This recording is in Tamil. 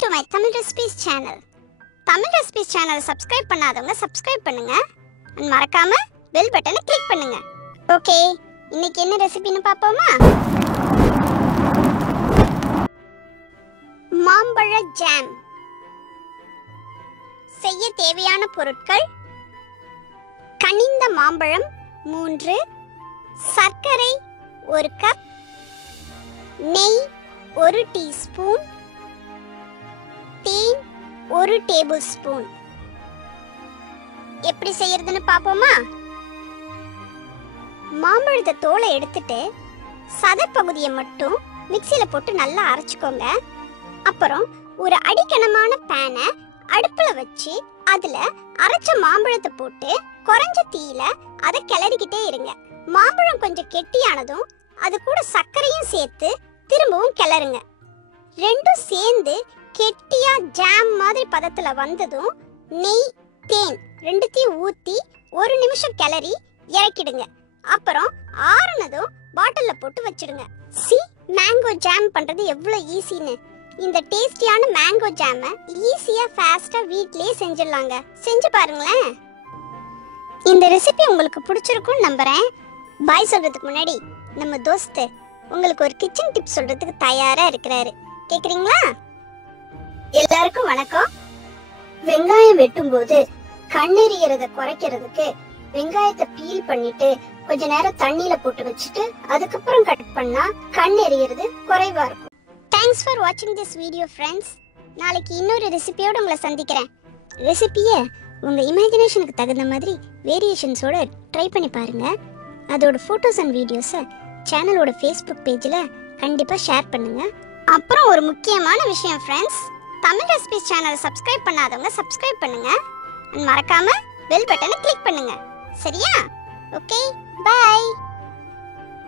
Welcome to my Tamil Recipes channel. Tamil Recipes channel subscribe பண்ணாதவங்க subscribe பண்ணுங்க and மறக்காம bell button click பண்ணுங்க. Okay, இன்னைக்கு என்ன ரெசிபின்னு பாப்போமா? Mambazha Jam. செய்ய தேவையான பொருட்கள்: கனிந்த மாம்பழம் 3, சர்க்கரை 1 கப், நெய் 1 டீஸ்பூன், தேன் 1 டேபிள்ஸ்பூன். எப்படி செய்யறதுன்னு பாப்போமா? மாம்பழத்தை தோலை எடுத்துட்டு சதை பகுதியை மட்டும் மிக்ஸில போட்டு நல்லா அரைச்சுக்கோங்க. அப்புறம் ஒரு அடிக்கனமான பேனை அடுப்புல வச்சு அதுல அரைச்ச மாம்பழத்தை போட்டு குறைஞ்ச தீயில அதை கிளறிக்கிட்டே இருங்க. மாம்பழம் கொஞ்சம் கெட்டியானதும் அது கூட சர்க்கரையும் சேர்த்து திரும்பவும் கிளறுங்க. ரெண்டும் சேர்ந்து கெட்டியா ஜாம் மாதிரி பதத்துல வந்ததும் நெய், தேன் ரெண்டுத்தையும் ஊத்தி 1 நிமிஷம் கிளறி இறக்கிடுங்க. அப்புறம் ஆறுனதும் பாட்டில்ல போட்டு வச்சிடுங்க. மேங்கோ ஜாம் பண்றது எவ்வளவு ஈஸின்னு. இந்த டேஸ்டியான மேங்கோ ஜாமை ஈஸியா ஃபாஸ்டா வீட்லயே செஞ்சிடலாங்க. செஞ்சு பாருங்களேன். இந்த ரெசிபி உங்களுக்கு பிடிச்சிருக்கும்னு நம்புறேன். பாய் சொல்றதுக்கு முன்னாடி நம்ம தோஸ்து உங்களுக்கு ஒரு கிச்சன் டிப் சொல்றதுக்கு தயாரா இருக்கிறாரு. கேக்குறீங்களா? எல்லாருக்கும் வணக்கம். வெங்காயம் வெட்டும் போது கண்ணெரியறத குறைக்கிறதுக்கு வெங்காயத்தை பீல் பண்ணிட்டு கொஞ்ச நேரம் தண்ணியில போட்டு வச்சுட்டு அதுக்கப்புறம் கட் பண்ணா கண்ணெரியறது குறைவா இருக்கும். Thanks for watching this video friends. நாளைக்கு இன்னொரு ரெசிபியோட உங்களை சந்திக்கிறேன். ரெசிபியை உங்க இமேஜினேஷனுக்கு தகுந்த மாதிரி வேரியேஷன்ஸோட ட்ரை பண்ணி பாருங்க. அதோட ஃபோட்டோஸ் அண்ட் வீடியோஸை சேனலோட ஃபேஸ்புக் பேஜில் கண்டிப்பாக ஷேர் பண்ணுங்க. அப்புறம் ஒரு முக்கியமான விஷயம் ஃப்ரெண்ட்ஸ், தமிழ் ரெசிபிஸ் சேனலை சப்ஸ்கிரைப் பண்ணாதவங்க சப்ஸ்கிரைப் பண்ணுங்க அண்ட் மறக்காம பெல் பட்டனை கிளிக் பண்ணுங்க. சரியா? Okay, by.